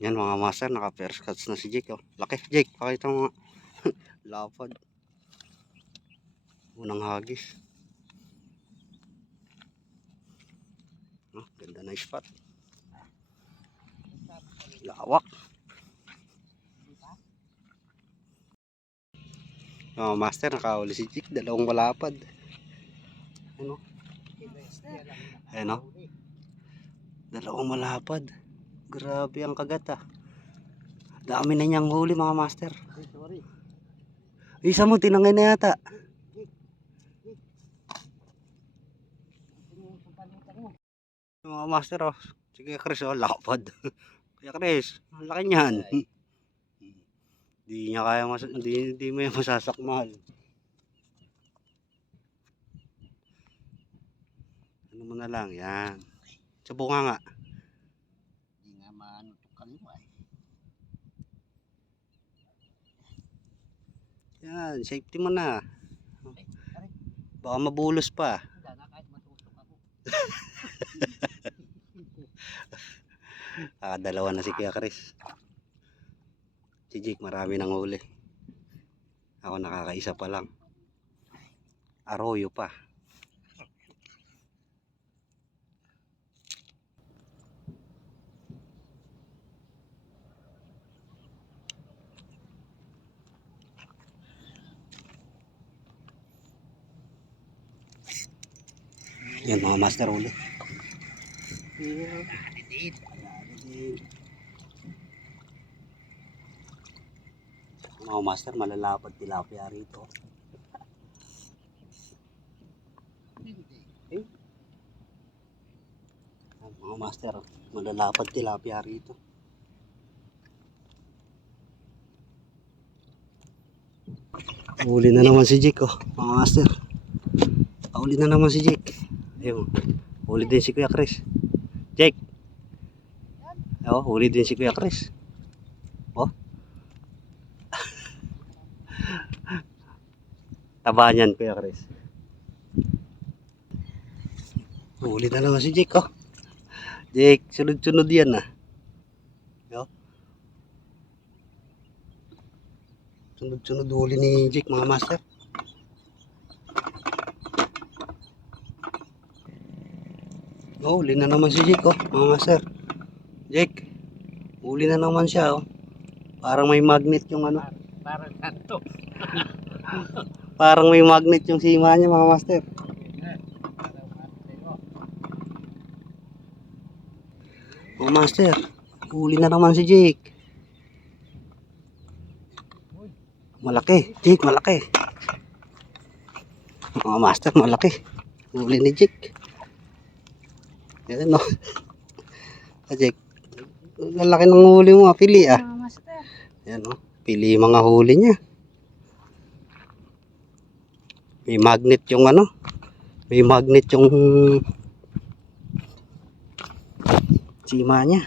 Yan mga master, naka first cuts na si Jake. Oh. Laki Jake, pakita mo nga. Lapad. Unang hagis. Oh, ganda na spot. Lawak. Oh, master, nakahuli si Jake. Dalawang malapad. Ano? Ano? Dalawang malapad. Grabe ang kagat ah. Dami na niyang huli mga master. Isa mo, tinangay na yata. Mga master oh. Sige Chris oh, lapad. Kaya Chris, ang laki niyan. Hindi niya kaya hindi mo yung masasakmal. Ano mo na lang, yan. Sa bunga nga. Hindi nga maano itong kaliwa eh. Yan, safety mo na. Baka mabulos pa. Wala na kahit matusok ako. Dalawa na si Kuya Chris. Si Jake marami nang huli. Ako nakakaisa pa lang. Arroyo pa. Yan mga master huli. Mga master, malalapad tilapia rito. Mga master, malalapad tilapia rito. Huli na naman si Jake oh, mga master. Huli na naman si Jake. Ayun, huli din si Kuya Chris. Jake. Oh, huli din si Kuya Chris. Oh. Taba niyan Kuya Chris. Huli na naman si Jake oh. Jake, sunod-sunod yan ah. Oh. Sunod-sunod huli ni Jake mga master. Oh, huli na naman si Jake oh, mga master. Jake, huli na naman siya oh. Parang may magnet yung ano. Parang kanto. Parang may magnet yung sima niya mga master. Mga master, huli na naman si Jake. Malaki, Jake, malaki. Mga master, malaki. Huli ni Jake. Yan no. Jake, lalaki ng huli mo, pili ah. Yan no, pili yung mga huli niya. May magnet yung ano. May magnet yung sima niya.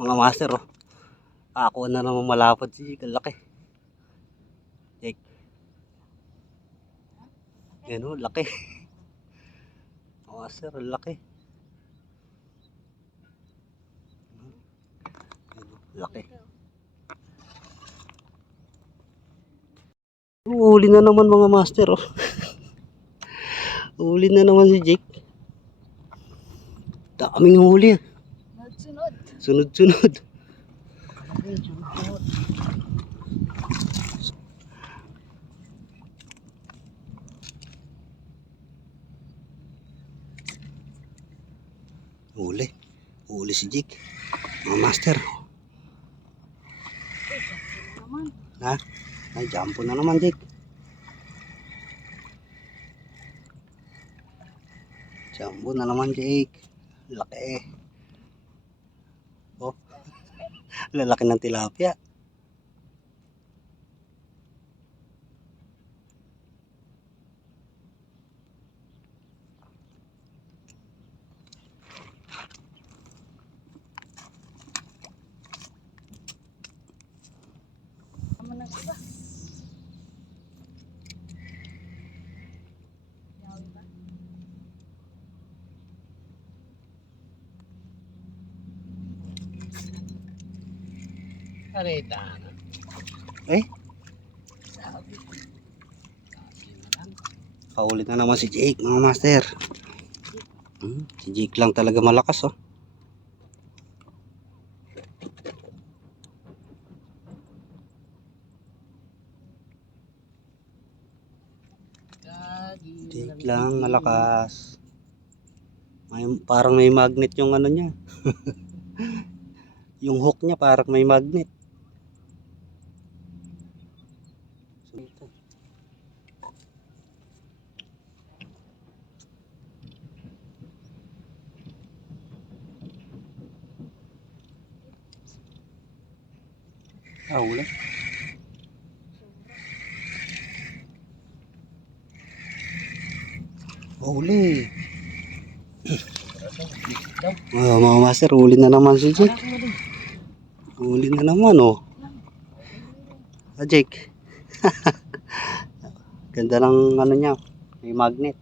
Mga master oh. Ako na naman malapad si Jake, laki. Jake. Yan oh, laki. Mga master, laki. Laki. Huli na naman mga master oh. Huli na naman si Jake. Daming huli. Sunod-sunod. Huli. Huli si Jake. Mga master. Ha? Ay, jumpo na naman Jake. Jumbo na naman Jake. Laki. Oh. Lalaki ng tilapia. Kareta. Eh, Sabi ko. Sabi na lang. kaulit na naman si Jake mga master. Si Jake lang talaga malakas oh. Jake lang malakas. Parang may magnet yung ano niya. Yung hook niya parang may magnet. Huli. Huli. Mga master, huli na naman si Jake. Huli na naman oh. Jake. Ganda ng ano niya. May magnet.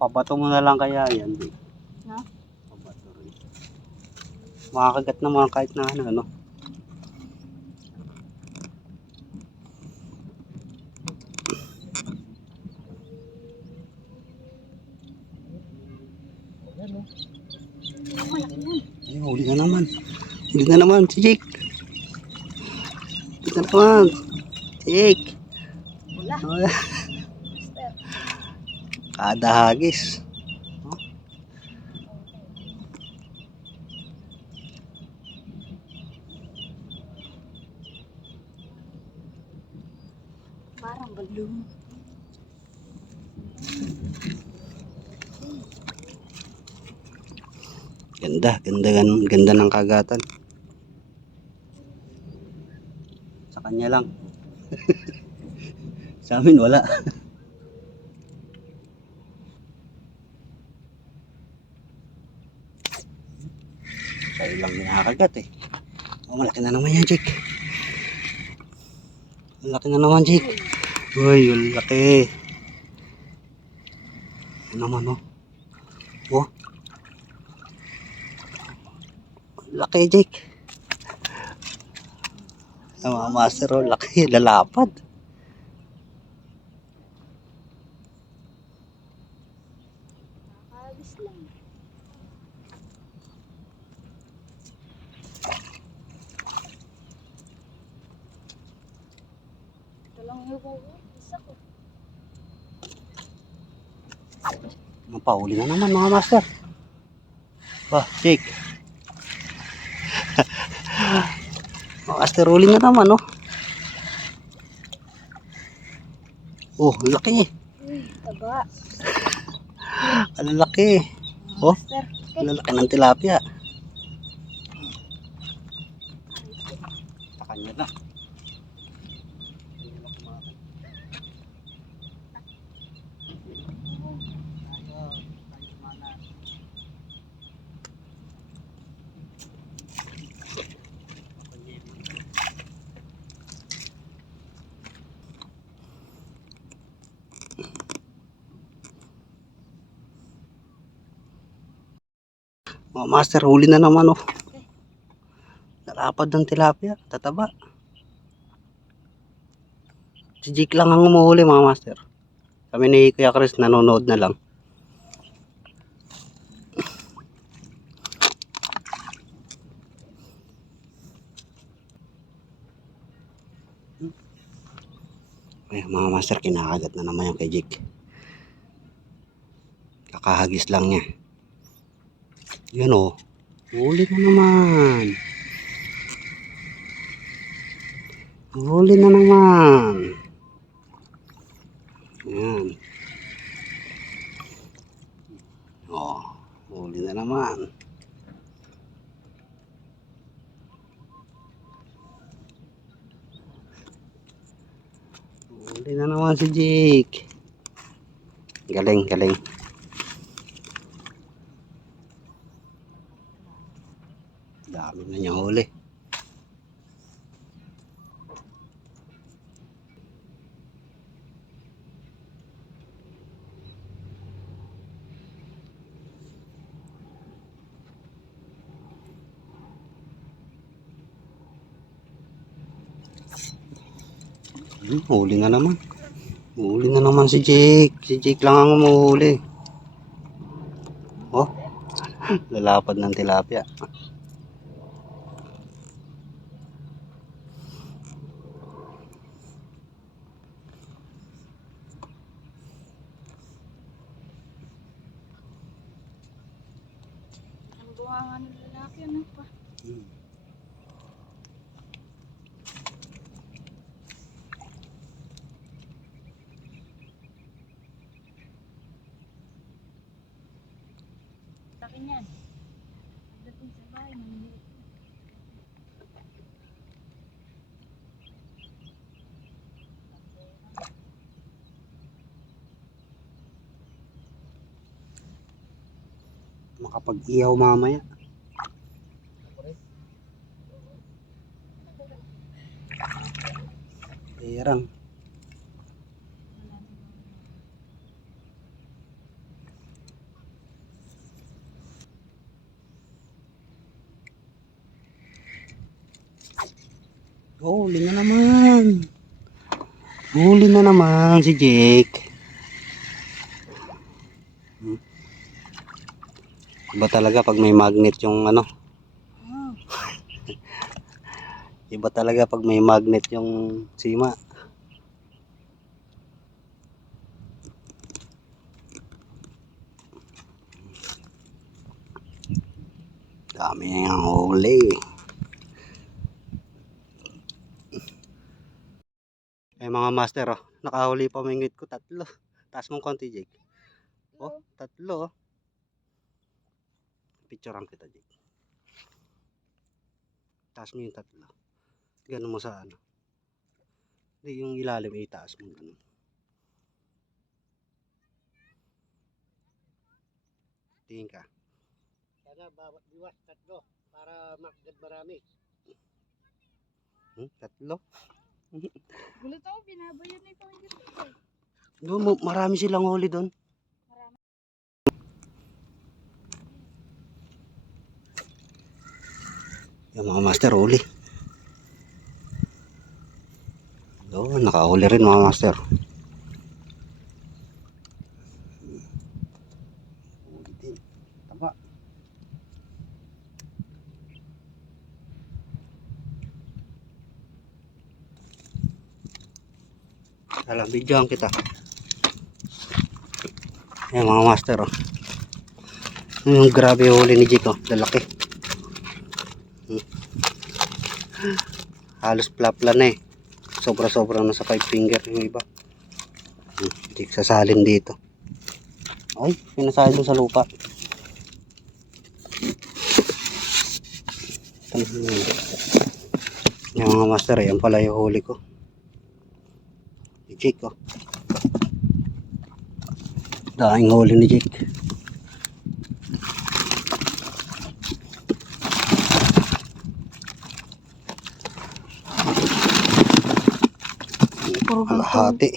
Pabato mo na lang kaya yan. Ha? Pabato rin. Makakagat naman kahit na ano. Ay, huli na naman. Huli na naman si Jake. Huli na naman. Jake. Wala. Kada hagis. Parang balloon. Ganda ng kagatan. Sa kanya lang. Sa amin wala. Sa'yo lang nakakagat eh. Oh, malaki na naman yan, Jake. Malaki na naman, Jake. Uy, laki. Ano naman, oh. Oh. Laki, Jake. Mga master, oh, laki. Lalapad. Nakakagis lang. Ito lang yung isa ko. Mapahuli na naman, mga master. Bah, Jake. Master, huli na naman, oh. Oh, laki. Uy, taba. Ang laki. Oh, Master. ang laki ng tilapia. Sa kanya na. Mga master, huli na naman, oh. Narapad ng tilapia. Tataba. Si Jake lang ang umuhuli, mga master. Kami ni Kuya Chris nanonood na lang. Ay, mga master, kinakagat na naman yung kay Jake. Kakahagis lang niya. Yan oh. Huli na naman. Huli na naman. Yan. Oh, huli na naman. Huli na naman si Jake. Galing, galing. Dami na niyang huli. Huli na naman. Huli na naman si Jake. Si Jake lang ang umuhuli. Oh, lalapad ng tilapia. Ang bunga ng lalaki, ano pa? Laki niyan. Pagdating sa bahay, maliliit. Makapag-ihaw mamaya. Perang. Oh, huli na naman. Huli na naman si Jake. Iba talaga pag may magnet yung ano. Iba talaga pag may magnet yung sima. Dami niyang huli. Ay mga master, oh, nakahuli pa mingit ko 3. Taas mong konti, Jake. Oh, 3 oh. Picturean kita, Jake. Taas mo yung 3. Ganun mo sa ano. Hindi yung ilalim, itaas mo ganun. Tingin ka. Sana bawat biwas 3 para makagad marami. 3. Gulat ako, binabayan na ito. Doon, marami silang huli doon. Marami. Yung mga master huli. Doon, nakahuli rin mga master. Huli din. Taba. Alam, videoan kita. Ayan mga master, oh. Yung grabe huli ni Jake, oh. Lalaki. Halos plapla na eh. Sobra-sobra na sa 5 finger yung iba. Jake sasalin dito. Ay, pinasalin sa lupa. Yung mga master, yan pala yung huli ko. Si Jake, oh. Daing huli ni Jake. Kalahati.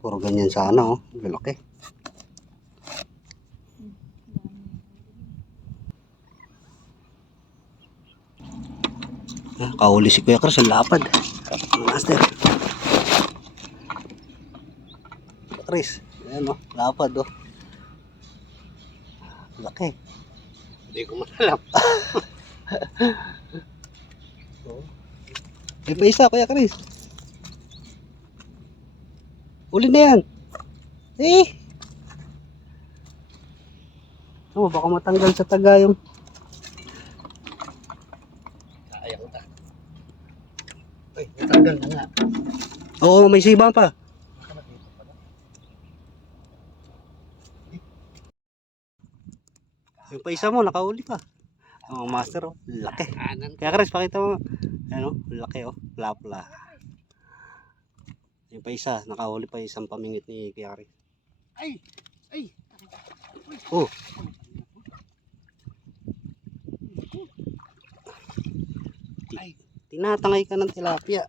Puro ganyan sana, oh. Lalaki. Kahuli si Kuya Chris, ang lapad. Master. Chris, ayan, oh. Lapad, oh. Laki. Hindi ko matalap. May pa isa, Kuya Chris. Uli na yan. Eh. Oh, baka matanggal sa taga yung... Sayang ta. Uy, natanggal na nga. Oo, may sibang pa. Yung pa isa mo, nakauli pa. Ang master, oh. Laki. Kanan. Kaya Chris, pakita mo. Ano, laki, oh. Lapla. Yung pa isa, nakahuli pa isang pamingit ni Kuya Chris. Ay! Ay! Oh. Ay! Tinatangay ka ng tilapia.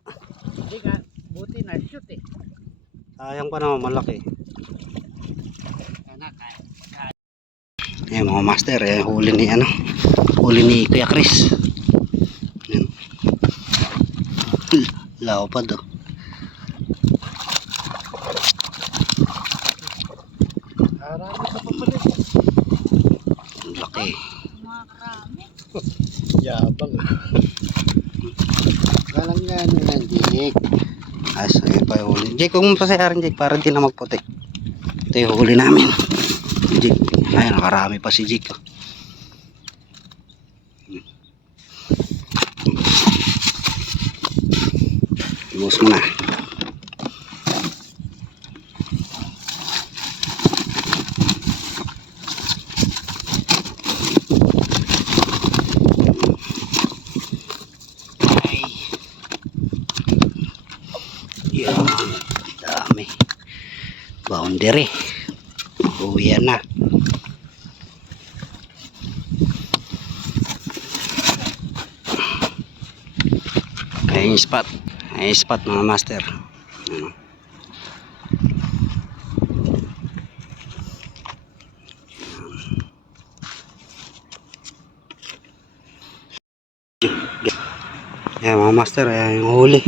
Hindi ka, buti na shoot eh. Sayang pa naman, malaki. Anak, Ayan mga master, huli ni ano, huli ni Kuya Chris. Ayan. Lapad oh. Harami ka pa pala. Ang laki. Mga karami. Yabang. Galang nga nung Jake. Ayos, ayun pa yung huli. Jake, kung pasayarin Jake, para di na magputi. Ito yung huli namin. Jake, ayun, nakarami pa si Jake. Oh. Ibuhos mo na. Ay. Yan, dami. Boundary. Uwian na. Ayun yung spot. Ayun yung spot mga master. Ano. Ayan mga master, ayan yung huli.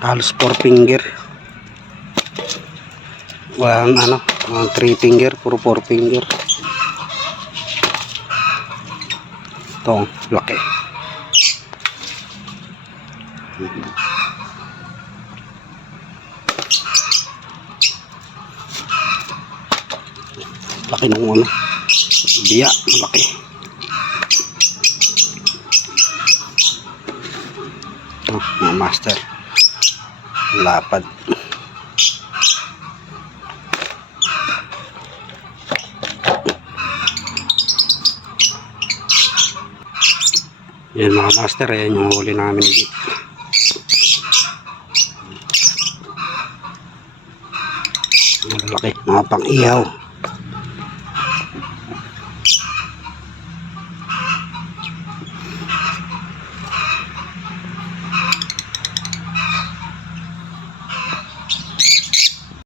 Halos 4 finger. Walang ano, 3 finger, puro 4 finger. Ito, laki. Laki ng ano. Biya, malaki. Oh, mga master. Lapad. Yan mga master, yan yung huli namin dito. Malaki, mga pang ihaw.